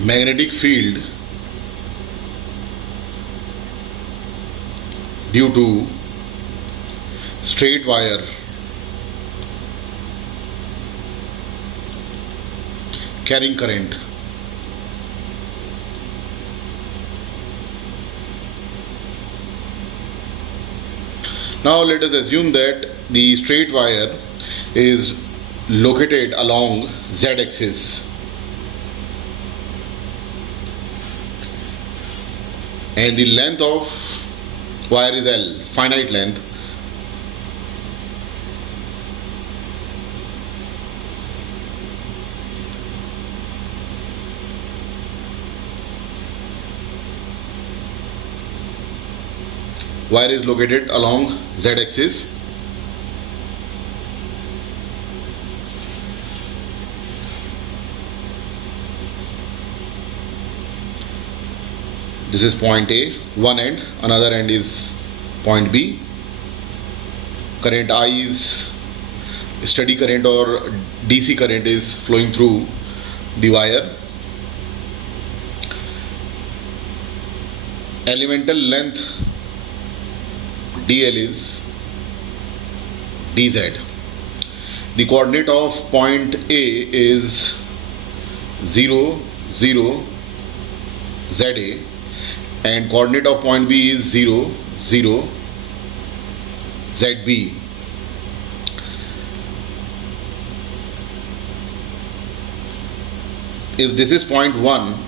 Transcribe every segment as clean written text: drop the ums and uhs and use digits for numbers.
magnetic field due to straight wire carrying current. Now let us assume that the straight wire is located along z-axis and the length of wire is L, finite length. Wire is located along z-axis. This is point A, one end, another end is point B. Current I is steady current or DC current is flowing through the wire. Elemental length DL is dz. The coordinate of point A is 0, 0, ZA, and coordinate of point B is 0, 0, ZB. If this is point 1,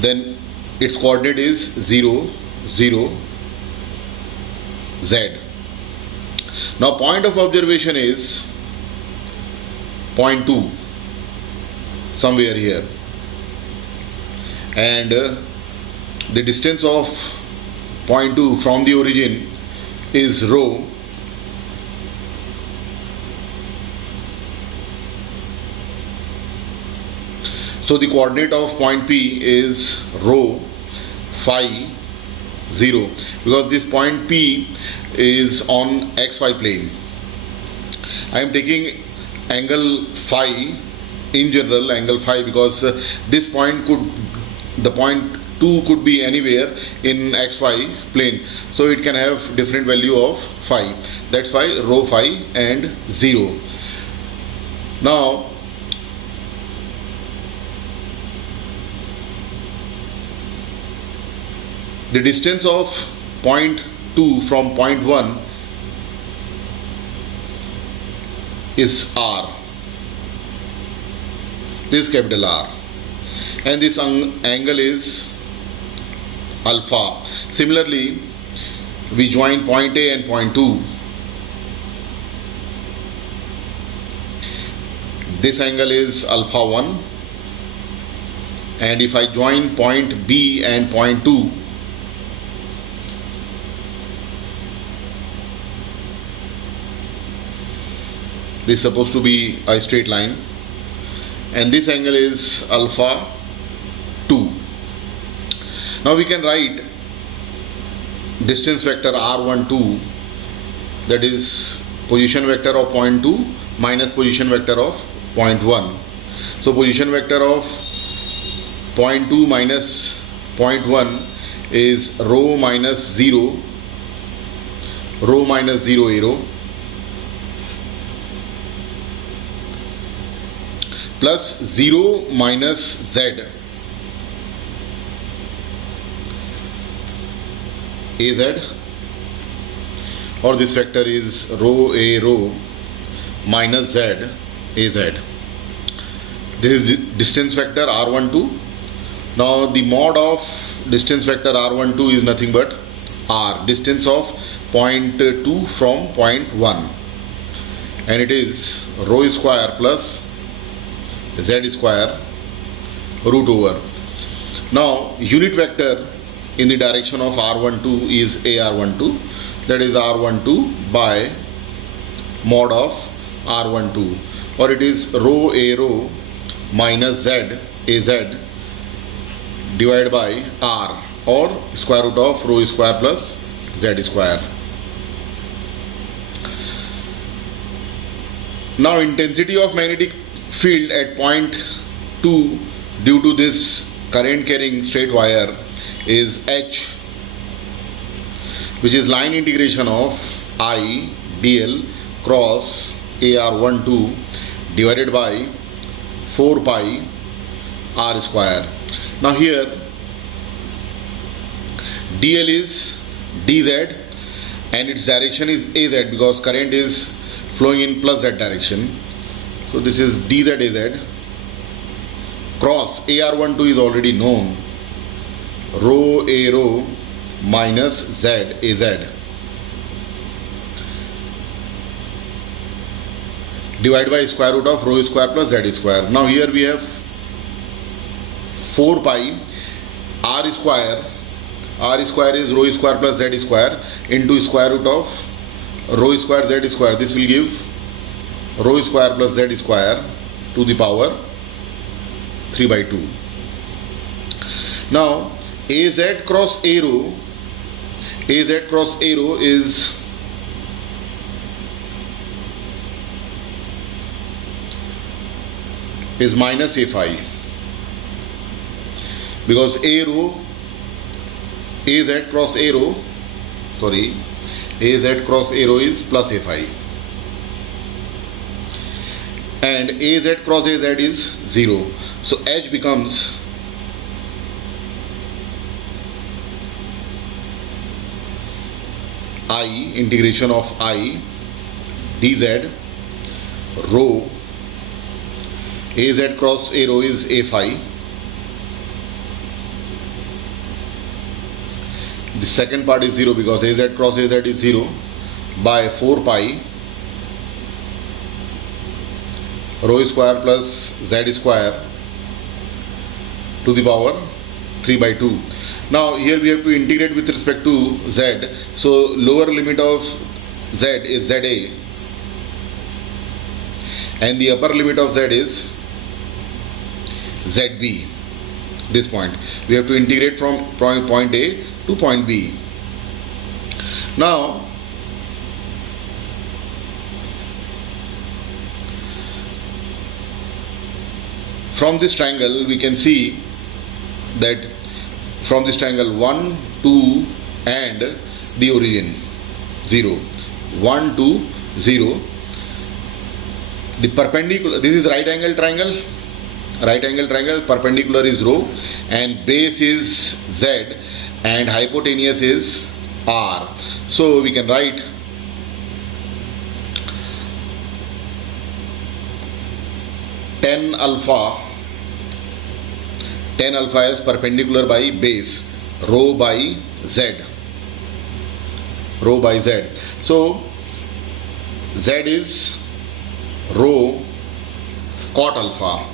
then its coordinate is 0, 0, Z. Now point of observation is point 2, somewhere here, and the distance of point 2 from the origin is rho. So the coordinate of point P is rho phi 0, because this point P is on xy plane. I am taking angle phi, in general angle phi, because this point the point 2 could be anywhere in xy plane, so it can have different value of phi. That's why rho phi and 0. Now the distance of point 2 from point 1 is R. This is capital R, and this angle is alpha. Similarly, we join point A and point 2. This angle is alpha 1, and if I join point B and point 2, this is supposed to be a straight line, and this angle is alpha 2. Now we can write distance vector R12, that is position vector of point 2 minus position vector of point 1. So position vector of point 2 minus point 1 is rho minus 0, rho minus 0 arrow, plus 0 minus z, az, or this vector is rho a rho minus z az. This is distance vector R12. Now the mod of distance vector R12 is nothing but R, distance of point 2 from point 1, and it is rho square plus z square root over. Now unit vector in the direction of R12 is AR12, that is R12 by mod of R12, or it is rho a rho minus z az divided by R, or square root of rho square plus z square. Now intensity of magnetic field at point 2 due to this current carrying straight wire is H, which is line integration of I dl cross AR12 divided by 4 pi r square. Now here dl is dz and its direction is az because current is flowing in plus z direction. So this is dz az cross AR12 is already known, rho a rho minus z az divided by square root of rho square plus z square. Now here we have 4 pi r square. R square is rho square plus z square into square root of rho square z square. This will give rho square plus z square to the power 3 by 2. Now az cross a rho is minus a phi because a rho az cross a rho is plus a phi and az cross az is 0. So H becomes I integration of I dz rho az cross a rho is a phi. The second part is 0 because az cross az is 0 by 4 pi rho square plus z square to the power 3 by 2. Now here we have to integrate with respect to z. So lower limit of z is za and the upper limit of z is zb. This point we have to integrate from point A to point B. Now from this triangle we can see that from this triangle 1, 2 and the origin 0, 1, 2, 0, the perpendicular, this is right angle triangle, perpendicular is rho and base is z and hypotenuse is r. So we can write tan alpha is perpendicular by base rho by z. So z is rho cot alpha.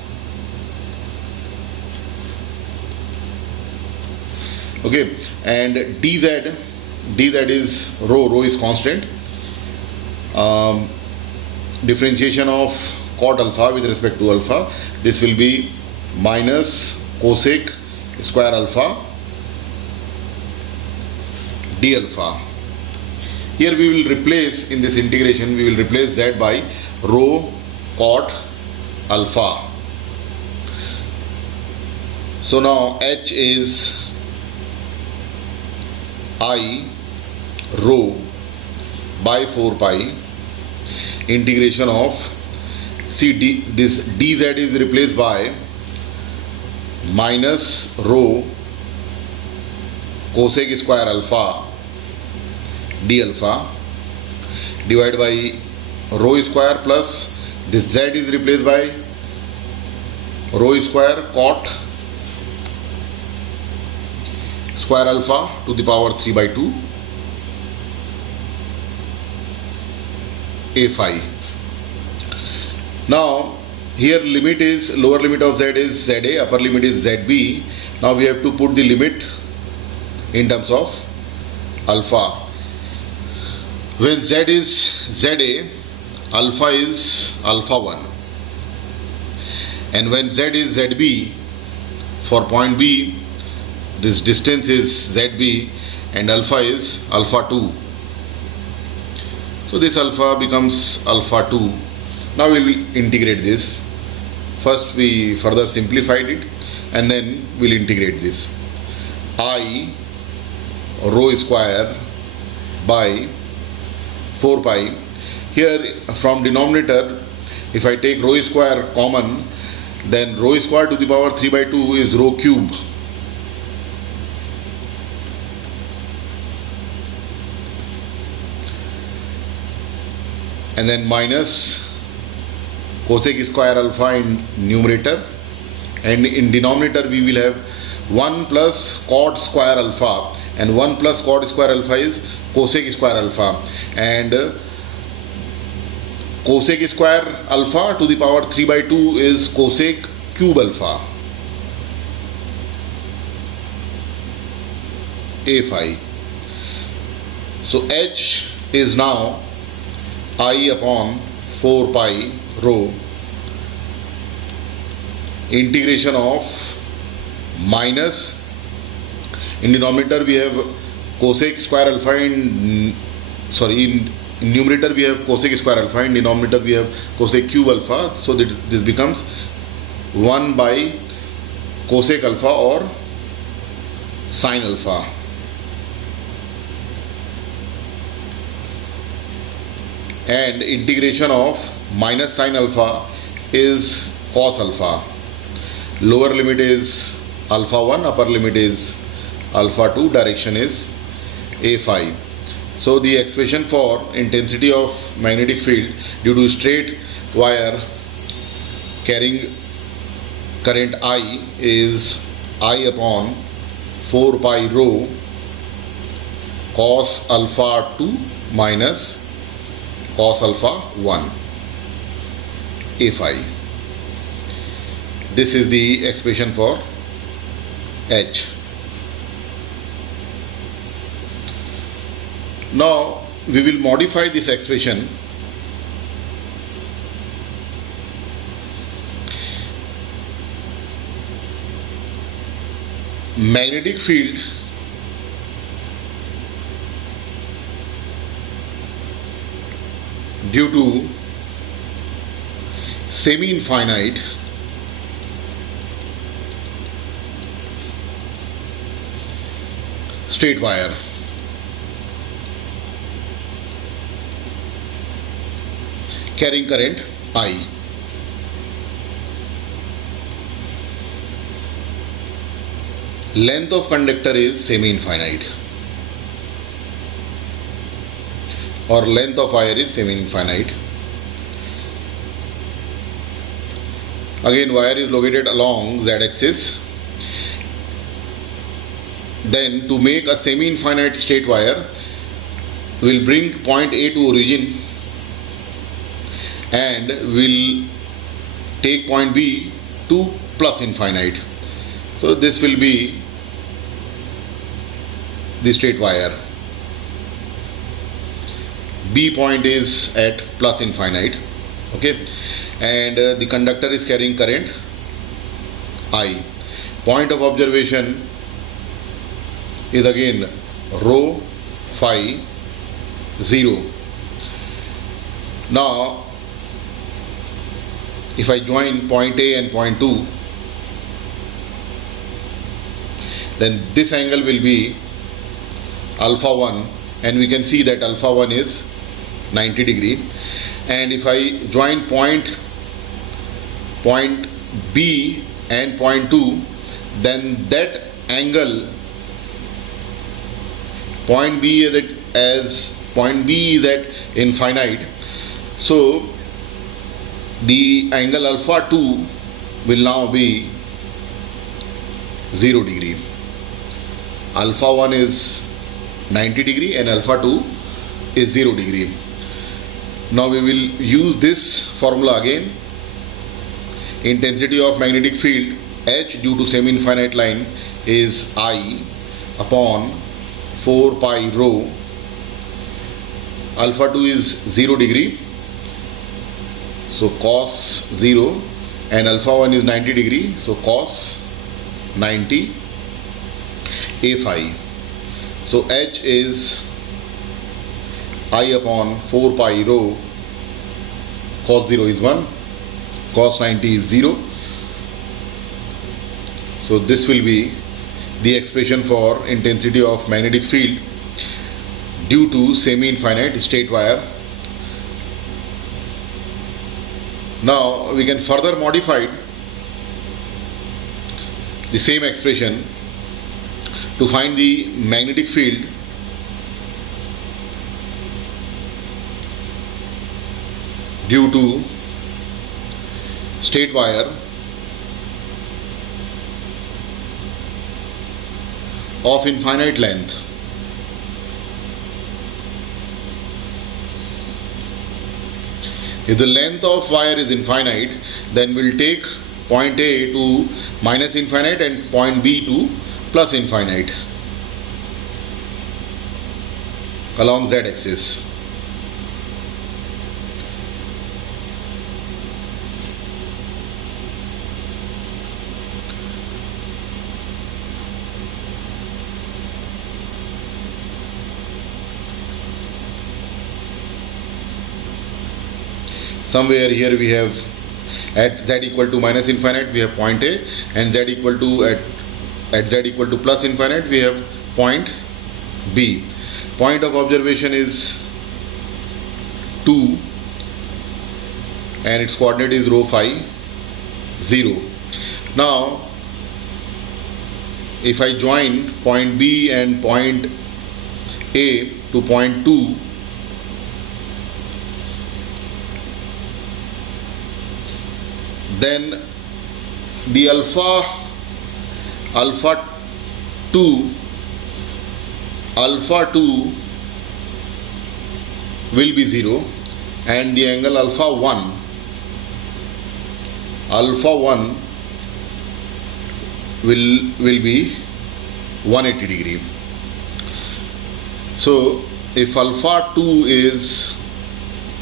Okay, and dz is rho is constant. Differentiation of cot alpha with respect to alpha, this will be minus cosec square alpha d alpha. Here we will replace, in this integration we will replace z by rho cot alpha. So now h is I rho by 4 pi integration of, see this dz is replaced by minus rho cosec square alpha d alpha divided by rho square plus this z is replaced by rho square cot square alpha to the power 3 by 2 a phi. Now here limit is, lower limit of z is za, upper limit is zb. Now we have to put the limit in terms of alpha. When z is za, alpha is alpha 1, and when z is zb, for point B this distance is zb and alpha is alpha 2. So this alpha becomes alpha 2. Now we will integrate this first we further simplified it and then we'll integrate this. I rho square by 4 pi. Here from denominator, if I take rho square common, then rho square to the power 3 by 2 is rho cube. And then minus cosec square alpha in numerator, and in denominator we will have 1 plus cot square alpha, and 1 plus cot square alpha is cosec square alpha, and cosec square alpha to the power 3 by 2 is cosec cube alpha, a phi. So h is now I upon 4 pi rho integration of minus, in denominator we have cosec square alpha, in numerator we have cosec square alpha, in denominator we have cosec cube alpha, so that this becomes 1 by cosec alpha or sin alpha. And integration of minus sin alpha is cos alpha. Lower limit is alpha 1, upper limit is alpha 2, direction is a phi. So the expression for intensity of magnetic field due to straight wire carrying current I is I upon 4 pi rho cos alpha 2 minus cos alpha 1 a phi. This is the expression for H. Now we will modify this expression. Magnetic field due to semi-infinite straight wire carrying current I. Length of conductor is semi-infinite, or length of wire is semi-infinite. Again, wire is located along z-axis. Then to make a semi-infinite straight wire, we will bring point A to origin and will take point B to plus infinite. So this will be the straight wire. B point is at plus infinite, okay, and the conductor is carrying current I. Point of observation is again rho phi 0. Now if I join point A and point 2, then this angle will be alpha 1, and we can see that alpha 1 is 90 degree. And if I join point B and point 2, then that angle, point B is at infinite, so the angle alpha 2 will now be 0 degree. Alpha 1 is 90 degree and alpha 2 is 0 degree. Now we will use this formula again. Intensity of magnetic field H due to semi-infinite line is I upon 4 pi rho. Alpha 2 is 0 degree, so cos 0, and alpha 1 is 90 degree, so cos 90 a phi. So H is I upon 4 pi rho, cos 0 is 1, cos 90 is 0. So this will be the expression for intensity of magnetic field due to semi-infinite straight wire. Now we can further modify the same expression to find the magnetic field due to straight wire of infinite length. If the length of wire is infinite, then we'll take point A to minus infinite and point B to plus infinite along Z axis. Somewhere here we have at Z equal to minus infinite we have point A, and Z equal to at Z equal to plus infinite we have point B. Point of observation is 2 and its coordinate is rho phi 0. Now if I join point B and point A to point 2, then the alpha 2 will be 0 and the angle alpha 1 will be 180 degree. So if alpha 2 is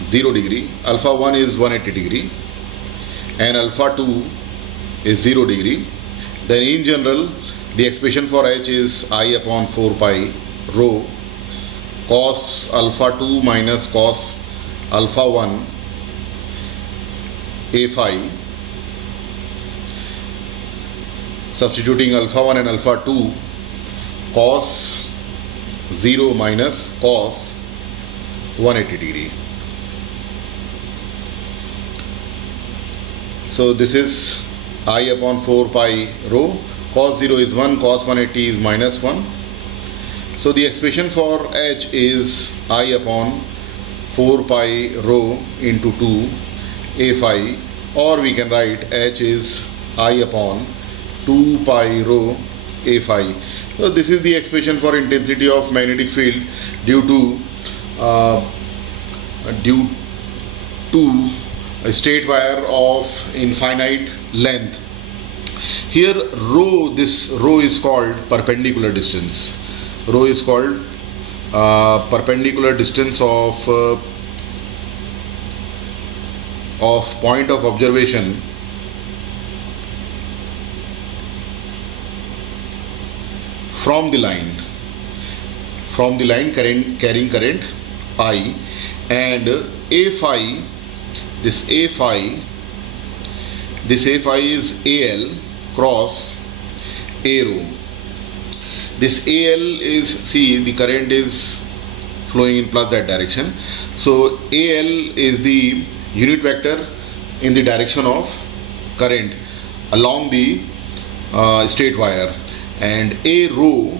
0 degree, alpha 1 is 180 degree and alpha 2 is 0 degree, then in general the expression for H is I upon 4 pi rho cos alpha 2 minus cos alpha 1 A phi. Substituting alpha 1 and alpha 2, cos 0 minus cos 180 degree. So this is I upon 4 pi rho. Cos 0 is 1, cos 180 is minus 1. So the expression for H is I upon 4 pi rho into 2 A phi, or we can write H is I upon 2 pi rho A phi. So this is the expression for intensity of magnetic field due to a straight wire of infinite length. Here this rho is called perpendicular distance. Rho is called perpendicular distance of point of observation from the line carrying current I, and A phi, this A phi is AL cross A rho. This AL is, see, the current is flowing in plus that direction, so AL is the unit vector in the direction of current along the straight wire, and A rho,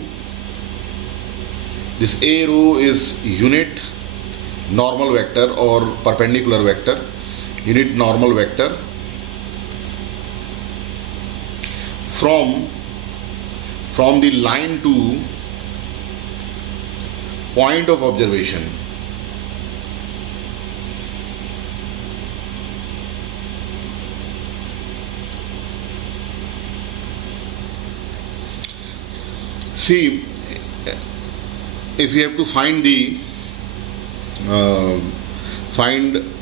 this A rho is unit normal vector or perpendicular vector, unit normal vector from the line to point of observation. See, if we have to find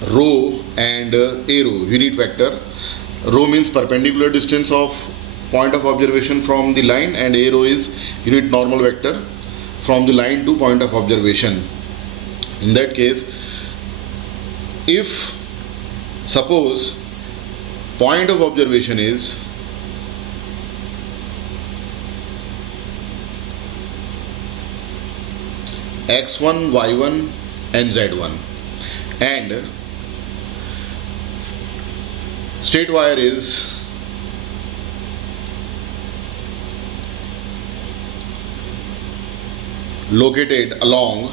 rho and A rho, unit vector. Rho means perpendicular distance of point of observation from the line, and A rho is unit normal vector from the line to point of observation. In that case, if suppose point of observation is x1, y1 and z1, and straight wire is located along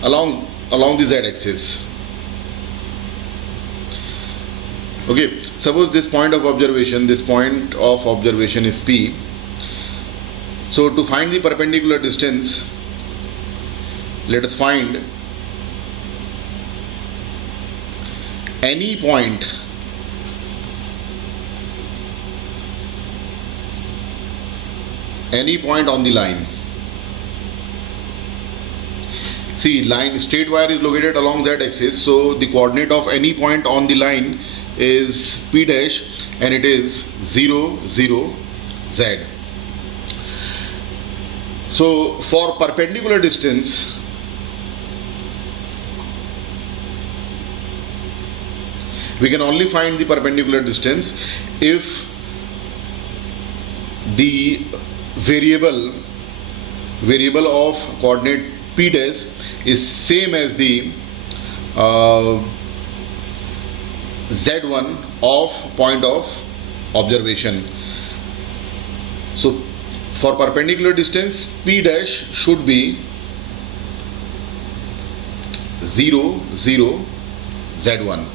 the z-axis. Okay, suppose this point of observation is P. So to find the perpendicular distance, let us find any point on the line. See, straight wire is located along z-axis, so the coordinate of any point on the line is P dash, and it is 0, 0, z. So for perpendicular distance, we can only find the perpendicular distance if the variable of coordinate P dash is same as the z1 of point of observation. So for perpendicular distance, P dash should be 0, 0, z1.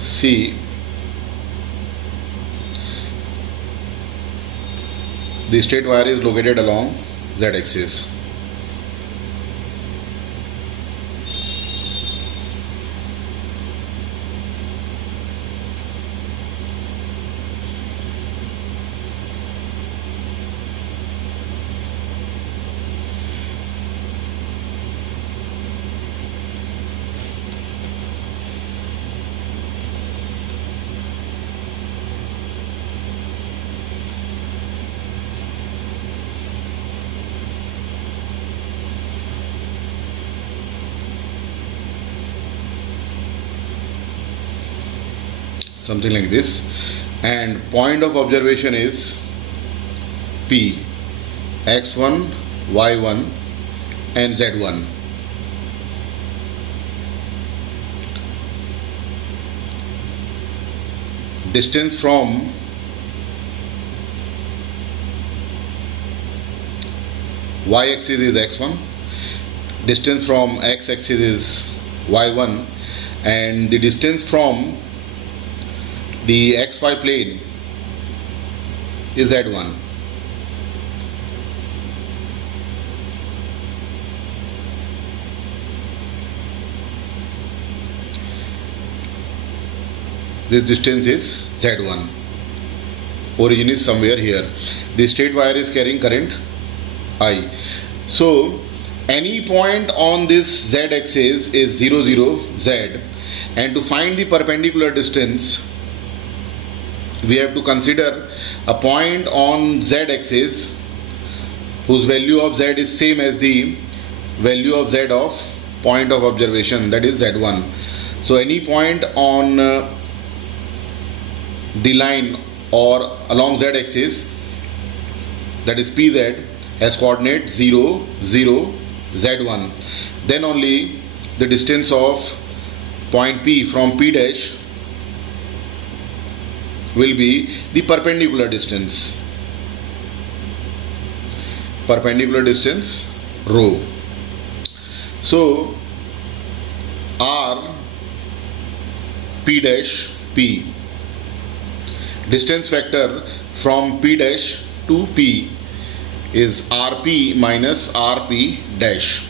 See, the straight wire is located along z-axis. Something like this, and point of observation is P, x1, y1 and z1. Distance from y-axis is x1, distance from x-axis is y1, and the distance from the xy plane is z1. This distance is z1. Origin is somewhere here. The straight wire is carrying current I. So any point on this z-axis is 0, 0, z, and to find the perpendicular distance, we have to consider a point on z-axis whose value of z is same as the value of z of point of observation, that is z1. So any point on the line or along z-axis, that is pz, has coordinate 0, 0, z1. Then only the distance of point P from P dash will be the perpendicular distance. Perpendicular distance rho. So R P dash P. Distance vector from P dash to P is RP minus RP dash.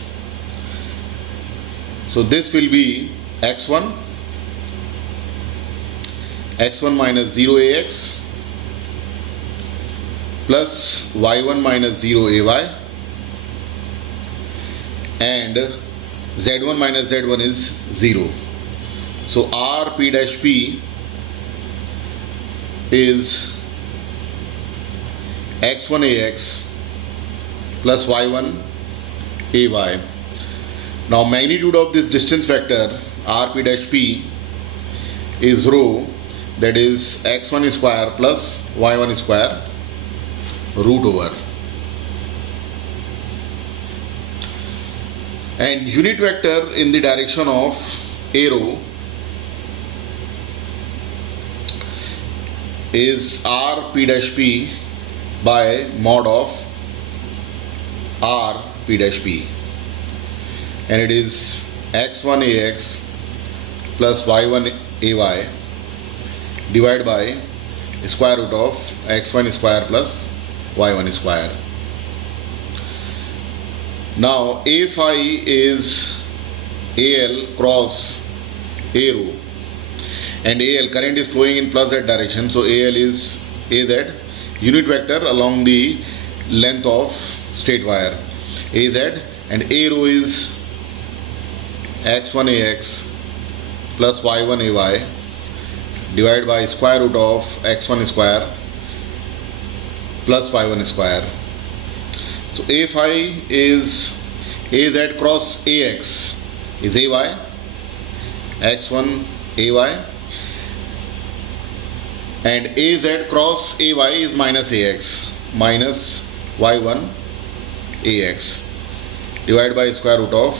So this will be x1 minus 0ax plus y1 minus 0ay, and z1 minus z1 is 0. So R P dash P is x1 ax plus y1 ay. Now magnitude of this distance vector rp dash p is rho, that is x1 square plus y1 square root over. And unit vector in the direction of arrow is rp dash p by mod of rp dash p, and it is x1 ax plus y1 ay divided by square root of x1 square plus y1 square. Now a phi is al cross arrow, and al current is flowing in plus z direction, so al is az unit vector along the length of straight wire az, and arrow is x1 ax plus y1 ay divided by square root of x1 square plus y1 square. So a phi is az cross ax is ay, x1 ay, and az cross ay is minus ax minus y1 ax divided by square root of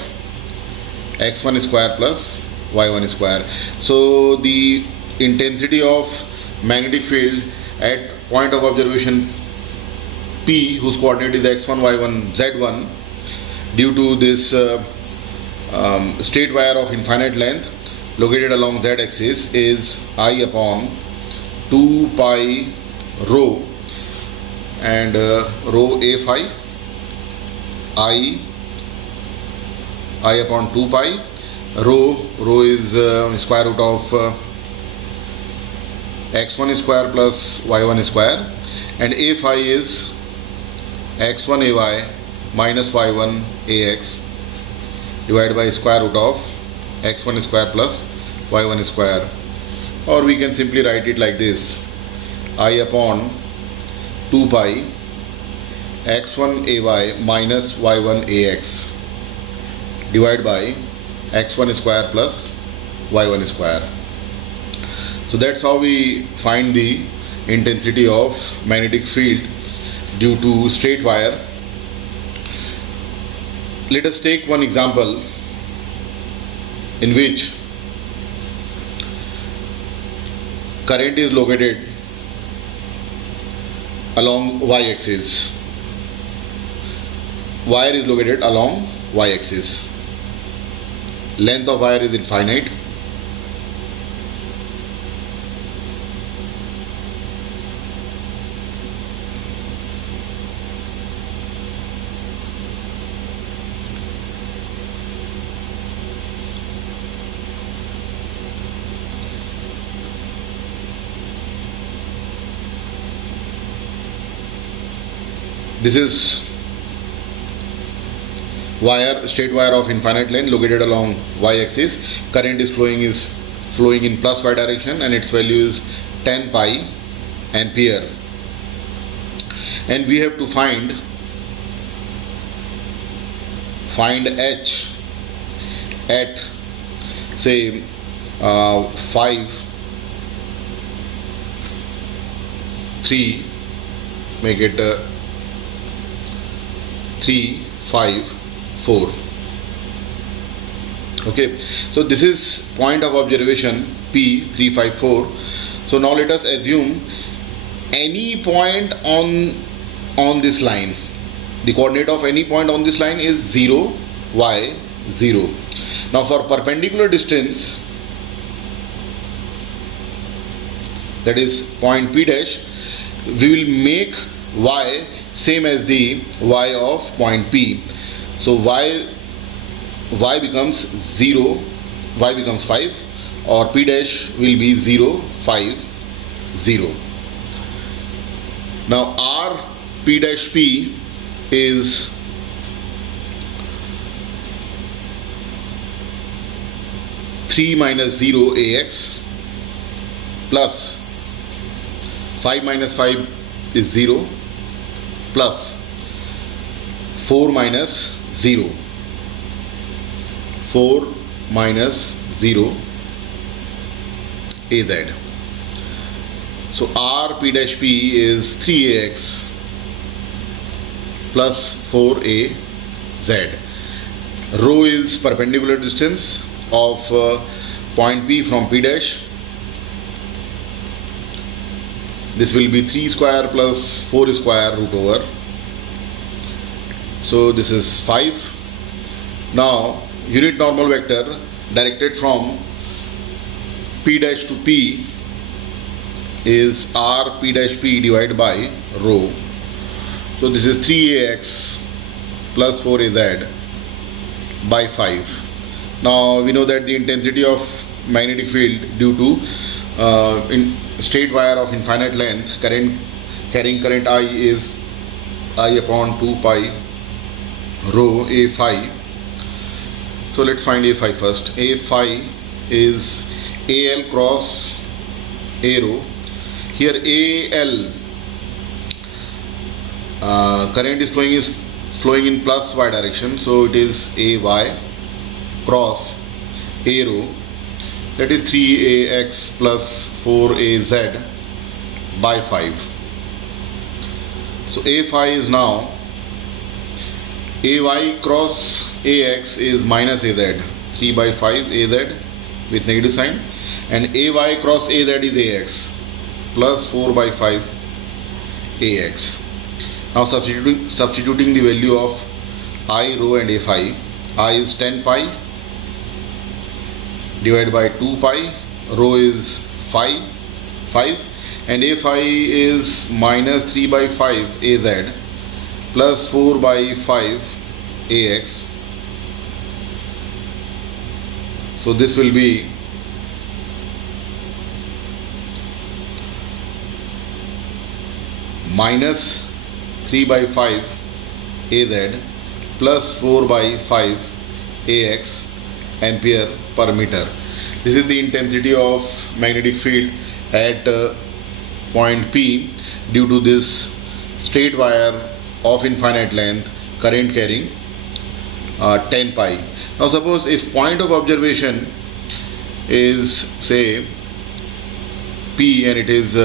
x1 square plus y1 square. So the intensity of magnetic field at point of observation P, whose coordinate is x1, y1, z1, due to this straight wire of infinite length located along z axis, is I upon 2 pi rho, and rho a phi I upon 2 pi rho is square root of x1 square plus y1 square, and a phi is x1 ay minus y1 ax divided by square root of x1 square plus y1 square, or we can simply write it like this: I upon 2 pi x1 ay minus y1 ax divided by x1 square plus y1 square. So that's how we find the intensity of magnetic field due to straight wire. Let us take one example in which current is located along y-axis. Wire is located along y-axis. Length of wire is infinite. This is wire, straight wire of infinite length located along y-axis. Current is flowing in plus y direction, and its value is 10 pi ampere. And we have to find H at say 5, 3, make it 3, 5, 4. Okay, so this is point of observation P 3, 5, 4. So now let us assume any point on this line. The coordinate of any point on this line is 0, y, 0. Now for perpendicular distance, that is point P dash, we will make y same as the y of point P. So y becomes 0, y becomes 5, or P dash will be 0, 5, 0. Now R P dash P is (3 minus 0 ax plus 5 minus 5 is 0 plus 4 minus 0. 4 minus 0 AZ. So R P dash P is 3AX plus 4AZ. Rho is perpendicular distance of point P from P dash. This will be 3 square plus 4 square root over. So this is 5. Now unit normal vector directed from P dash to P is R P dash P divided by rho. So this is 3AX plus 4AZ by 5. Now we know that the intensity of magnetic field due to in straight wire of infinite length carrying current I is I upon 2 pi rho A phi. So let's find A phi first. A phi is AL cross A rho. Here AL current is flowing in plus y direction, so it is AY cross A rho, that is 3AX plus 4AZ by 5. So A phi is now AY cross AX is minus AZ, 3 by 5 AZ with negative sign, and AY cross AZ is AX plus 4 by 5 AX. Now substituting the value of I, rho and A phi. I is 10 pi divided by 2 pi, rho is 5 and A phi is minus 3 by 5 AZ plus 4 by 5 AX. So this will be minus 3 by 5 AZ plus 4 by 5 AX ampere per meter. This is the intensity of magnetic field at point P due to this straight wire of infinite length, current carrying 10 pi. Now suppose if point of observation is say P and it is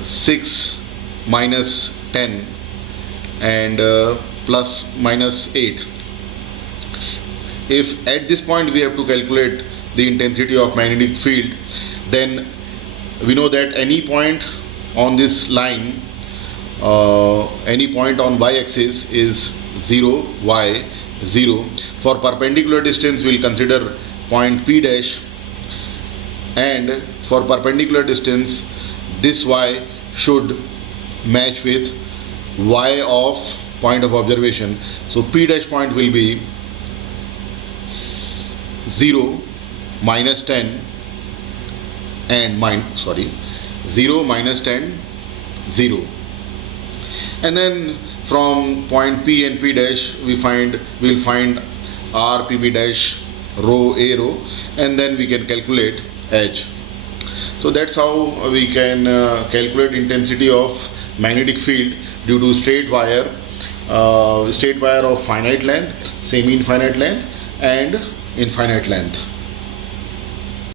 6 minus 10 and plus minus 8. If at this point we have to calculate the intensity of magnetic field, then we know that any point on this line, any point on y-axis is 0, y 0. For perpendicular distance we will consider point P dash, and for perpendicular distance this y should match with y of point of observation. So P dash point will be 0 minus 10 and 0 minus 10 0, and then from point P and P dash we'll find R P B dash rho A rho, and then we can calculate H. So that's how we can calculate intensity of magnetic field due to straight wire of finite length, semi-infinite length and infinite length.